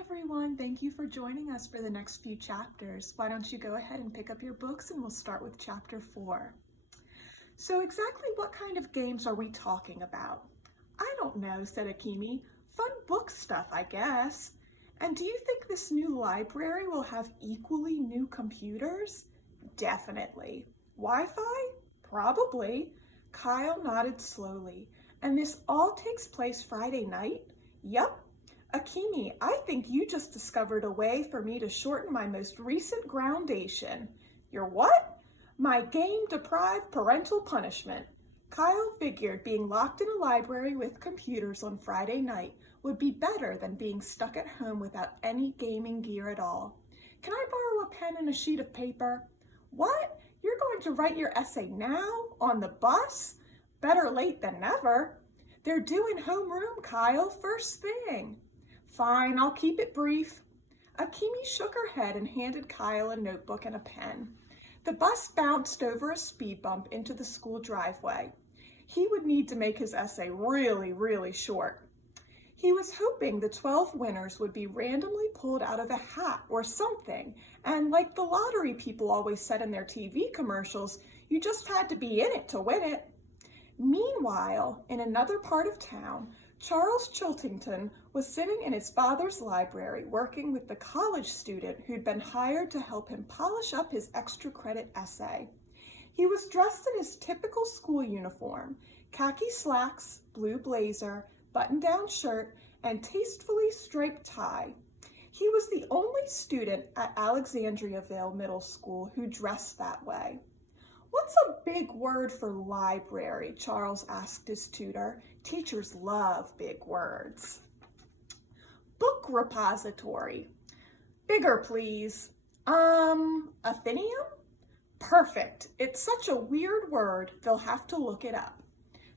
everyone, thank you for joining us for the next few chapters. Why don't you go ahead and pick up your books and we'll start with chapter 4. So exactly what kind of games are we talking about? I don't know, said Akimi. Fun book stuff, I guess. And do you think this new library will have equally new computers? Definitely. Wi-Fi? Probably. Kyle nodded slowly. And this all takes place Friday night? Yup. Akimi, I think you just discovered a way for me to shorten my most recent groundation. Your what? My game-deprived parental punishment. Kyle figured being locked in a library with computers on Friday night would be better than being stuck at home without any gaming gear at all. Can I borrow a pen and a sheet of paper? What? You're going to write your essay now? On the bus? Better late than never. They're due in homeroom, Kyle, first thing. Fine, I'll keep it brief. Akimi shook her head and handed Kyle a notebook and a pen. The bus bounced over a speed bump into the school driveway. He would need to make his essay really short. He was hoping the 12 winners would be randomly pulled out of a hat or something, and like the lottery people always said in their TV commercials, you just had to be in it to win it. Meanwhile, in another part of town, Charles Chiltington was sitting in his father's library working with the college student who'd been hired to help him polish up his extra credit essay. He was dressed in his typical school uniform, khaki slacks, blue blazer, button-down shirt, and tastefully striped tie. He was the only student at Alexandriaville Middle School who dressed that way. What's a big word for library? Charles asked his tutor. Teachers love big words. Book repository. Bigger, please. Athenaeum? Perfect. It's such a weird word, they'll have to look it up.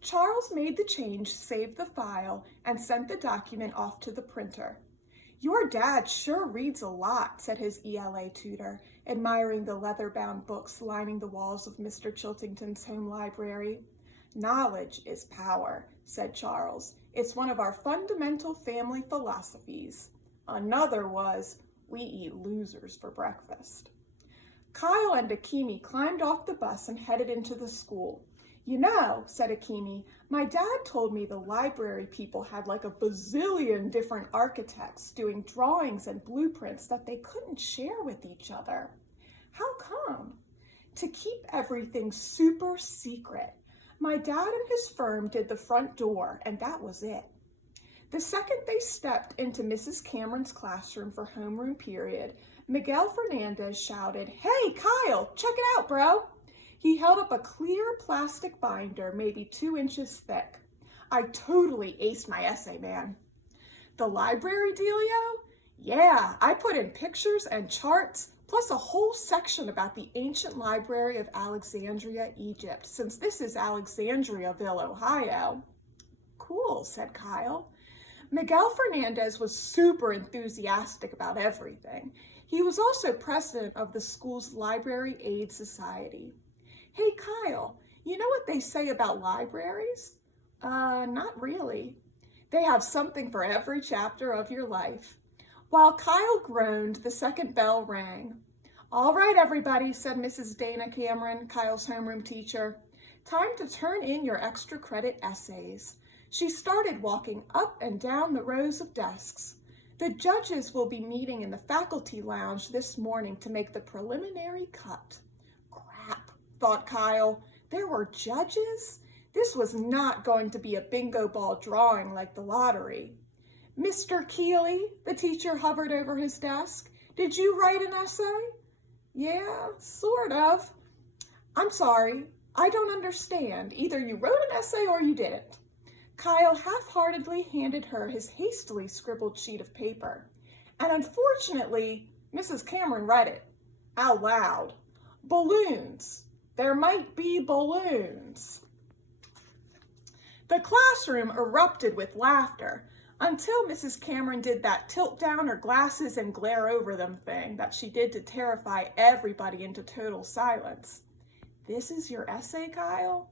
Charles made the change, saved the file, and sent the document off to the printer. Your dad sure reads a lot, said his ELA tutor, admiring the leather-bound books lining the walls of Mr. Chiltington's home library. Knowledge is power, said Charles. It's one of our fundamental family philosophies. Another was, we eat losers for breakfast. Kyle and Akimi climbed off the bus and headed into the school. You know, said Akimi, my dad told me the library people had like a bazillion different architects doing drawings and blueprints that they couldn't share with each other. How come? To keep everything super secret. My dad and his firm did the front door, and that was it. The second they stepped into Mrs. Cameron's classroom for homeroom period, Miguel Fernandez shouted, Hey, Kyle, check it out, bro. He held up a clear plastic binder, maybe 2 inches thick. I totally aced my essay, man. The library dealio? Yeah, I put in pictures and charts, plus a whole section about the ancient library of Alexandria, Egypt, since this is Alexandriaville, Ohio. Cool, said Kyle. Miguel Fernandez was super enthusiastic about everything. He was also president of the school's Library Aid Society. Hey, Kyle, you know what they say about libraries? Not really. They have something for every chapter of your life. While Kyle groaned, the second bell rang. All right, everybody, said Mrs. Dana Cameron, Kyle's homeroom teacher. Time to turn in your extra credit essays. She started walking up and down the rows of desks. The judges will be meeting in the faculty lounge this morning to make the preliminary cut. Crap, thought Kyle. There were judges? This was not going to be a bingo ball drawing like the lottery. Mr. Keeley, the teacher hovered over his desk. Did you write an essay? Yeah, sort of. I'm sorry, I don't understand. Either you wrote an essay or you didn't. Kyle half-heartedly handed her his hastily scribbled sheet of paper. And unfortunately, Mrs. Cameron read it out loud. Balloons. There might be balloons. The classroom erupted with laughter until Mrs. Cameron did that tilt down her glasses and glare over them thing that she did to terrify everybody into total silence. This is your essay, Kyle?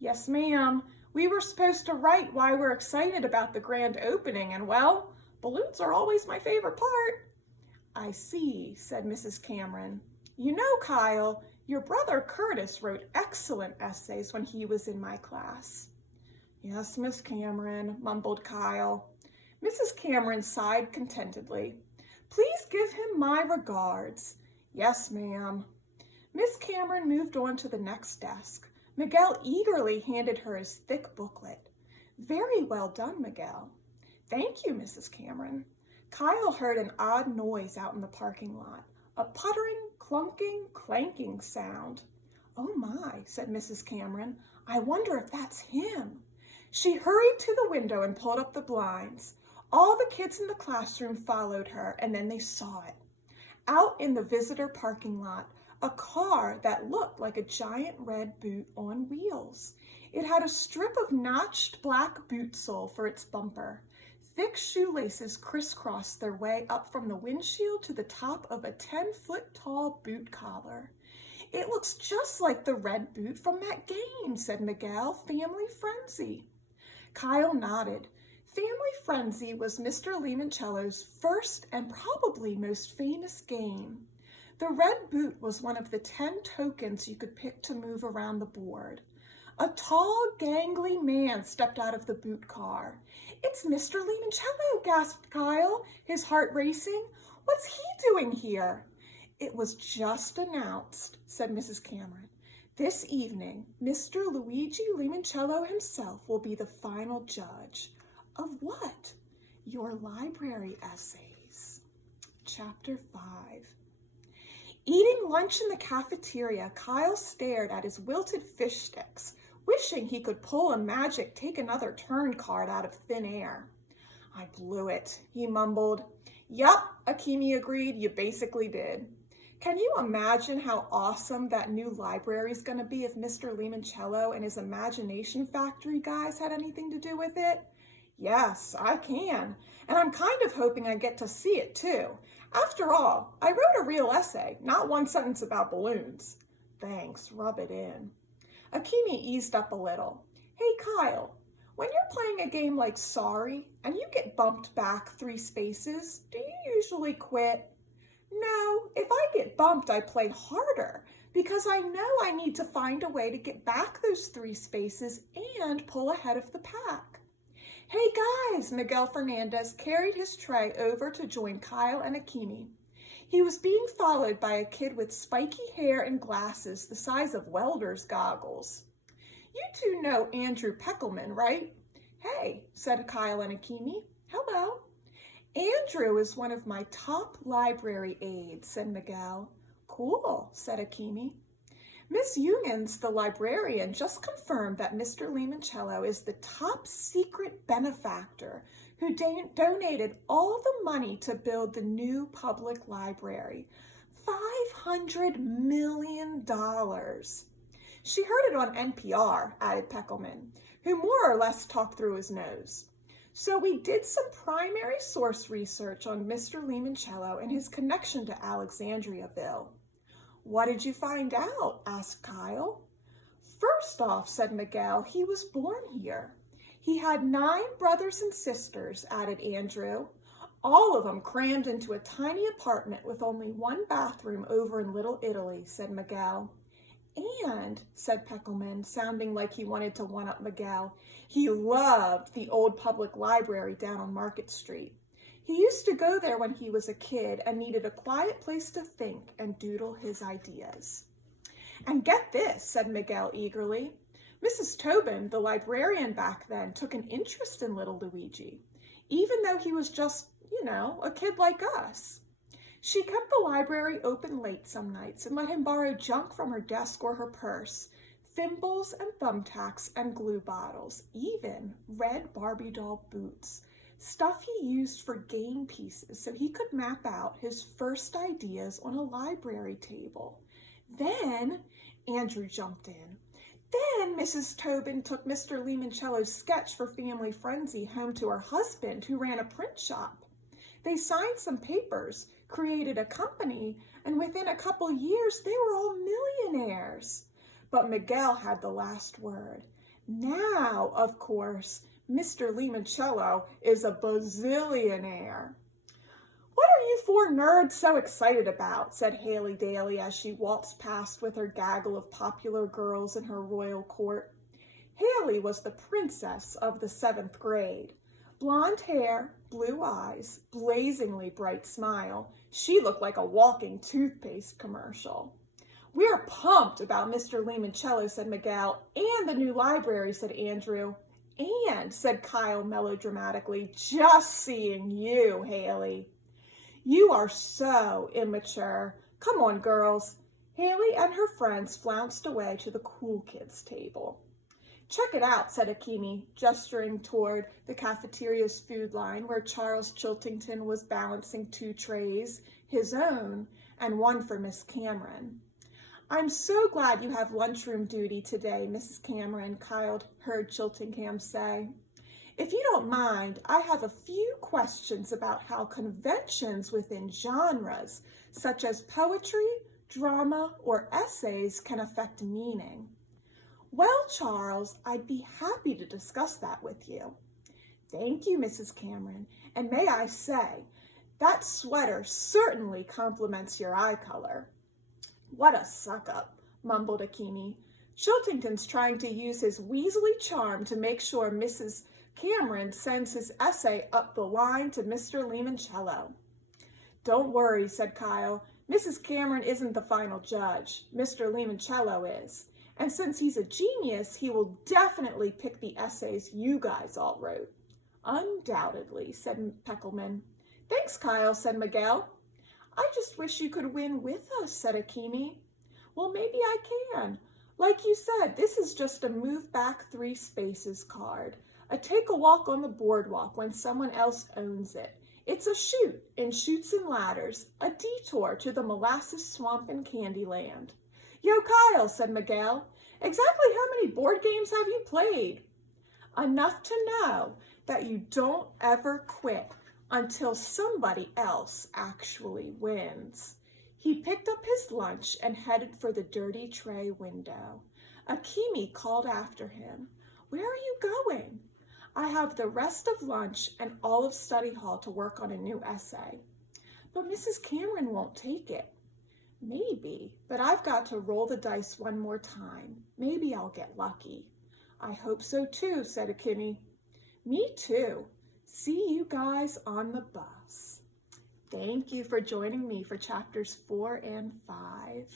Yes, ma'am. We were supposed to write why we're excited about the grand opening and, well, Balloons are always my favorite part. I see, said Mrs. Cameron. You know, Kyle, your brother Curtis wrote excellent essays when he was in my class. Yes, Miss Cameron, mumbled Kyle. Mrs. Cameron sighed contentedly. Please give him my regards. Yes, ma'am. Miss Cameron moved on to the next desk. Miguel eagerly handed her his thick booklet. Very well done, Miguel. Thank you, Mrs. Cameron. Kyle heard an odd noise out in the parking lot, a puttering, clunking, clanking sound. Oh my, said Mrs. Cameron. I wonder if that's him. She hurried to the window and pulled up the blinds. All the kids in the classroom followed her, and then they saw it. Out in the visitor parking lot, a car that looked like a giant red boot on wheels. It had a strip of notched black boot sole for its bumper. Thick shoelaces crisscrossed their way up from the windshield to the top of a 10-foot-tall boot collar. It looks just like the red boot from that game, said Miguel. Family Frenzy. Kyle nodded. Family Frenzy was Mr. Lemoncello's first and probably most famous game. The red boot was one of the 10 tokens you could pick to move around the board. A tall, gangly man stepped out of the boot car. It's Mr. Lemoncello, gasped Kyle, his heart racing. What's he doing here? It was just announced, said Mrs. Cameron. This evening, Mr. Luigi Lemoncello himself will be the final judge. Of what? Your library essays. Chapter 5. Eating lunch in the cafeteria, Kyle stared at his wilted fish sticks, wishing he could pull a magic take another turn card out of thin air. I blew it, he mumbled. Yup, Akimi agreed, you basically did. Can you imagine how awesome that new library's gonna be if Mr. Lemoncello and his imagination factory guys had anything to do with it? Yes, I can, and I'm kind of hoping I get to see it too. After all, I wrote a real essay, not one sentence about balloons. Thanks, rub it in. Akimi eased up a little. Hey, Kyle, when you're playing a game like Sorry and you get bumped back 3 spaces, do you usually quit? No, if I get bumped, I play harder because I know I need to find a way to get back those 3 spaces and pull ahead of the pack. Hey guys, Miguel Fernandez carried his tray over to join Kyle and Akimi. He was being followed by a kid with spiky hair and glasses the size of welder's goggles. You two know Andrew Peckelman, right? Hey, said Kyle and Akimi. Hello. Andrew is one of my top library aides, said Miguel. Cool, said Akimi. Miss Eugans, the librarian, just confirmed that Mr. Lemoncello is the top secret benefactor who donated all the money to build the new public library. $500 million. She heard it on NPR, added Peckelman, who more or less talked through his nose. So we did some primary source research on Mr. Lemoncello and his connection to Alexandriaville. What did you find out? Asked Kyle. First off, said Miguel, he was born here. He had 9 brothers and sisters, added Andrew. All of them crammed into a tiny apartment with only 1 bathroom over in Little Italy, said Miguel. And, said Peckelman, sounding like he wanted to one-up Miguel, he loved the old public library down on Market Street. He used to go there when he was a kid and needed a quiet place to think and doodle his ideas. And get this, said Miguel eagerly. Mrs. Tobin, the librarian back then, took an interest in little Luigi, even though he was just, a kid like us. She kept the library open late some nights and let him borrow junk from her desk or her purse, thimbles and thumbtacks and glue bottles, even red Barbie doll boots. Stuff he used for game pieces so he could map out his first ideas on a library table. Then, Andrew jumped in. Then Mrs. Tobin took Mr. Lemoncello's sketch for Family Frenzy home to her husband, who ran a print shop. They signed some papers, created a company, and within a couple years, they were all millionaires. But Miguel had the last word. Now, of course, Mr. Lemoncello is a bazillionaire. What are you four nerds so excited about? Said Haley Daly as she waltzed past with her gaggle of popular girls in her royal court. Haley was the princess of the 7th grade. Blonde hair, blue eyes, blazingly bright smile. She looked like a walking toothpaste commercial. We're pumped about Mr. Lemoncello, said Miguel, and the new library, said Andrew. And, said Kyle melodramatically, just seeing you, Haley. You are so immature. Come on, girls. Haley and her friends flounced away to the cool kids' table. Check it out, said Akimi, gesturing toward the cafeteria's food line where Charles Chiltington was balancing 2 trays, his own and one for Miss Cameron. I'm so glad you have lunchroom duty today, Mrs. Cameron, Kyle heard Chiltingham say. If you don't mind, I have a few questions about how conventions within genres, such as poetry, drama, or essays, can affect meaning. Well, Charles, I'd be happy to discuss that with you. Thank you, Mrs. Cameron, and may I say, that sweater certainly complements your eye color. What a suck-up, mumbled Akimi. Chiltington's trying to use his weaselly charm to make sure Mrs. Cameron sends his essay up the line to Mr. Lemoncello. Don't worry, said Kyle. Mrs. Cameron isn't the final judge. Mr. Lemoncello is. And since he's a genius, he will definitely pick the essays you guys all wrote. Undoubtedly, said Peckelman. Thanks, Kyle, said Miguel. I just wish you could win with us, said Akimi. Well, maybe I can. Like you said, this is just a move back 3 spaces card. A take a walk on the boardwalk when someone else owns it. It's a shoot in Chutes and Ladders, a detour to the molasses swamp in Candyland. Yo, Kyle, said Miguel, exactly how many board games have you played? Enough to know that you don't ever quit until somebody else actually wins. He picked up his lunch and headed for the dirty tray window. Akimi called after him. Where are you going? I have the rest of lunch and all of study hall to work on a new essay. But Mrs. Cameron won't take it. Maybe, but I've got to roll the dice one more time. Maybe I'll get lucky. I hope so too, said Akimi. Me too. See you guys on the bus. Thank you for joining me for chapters 4 and 5.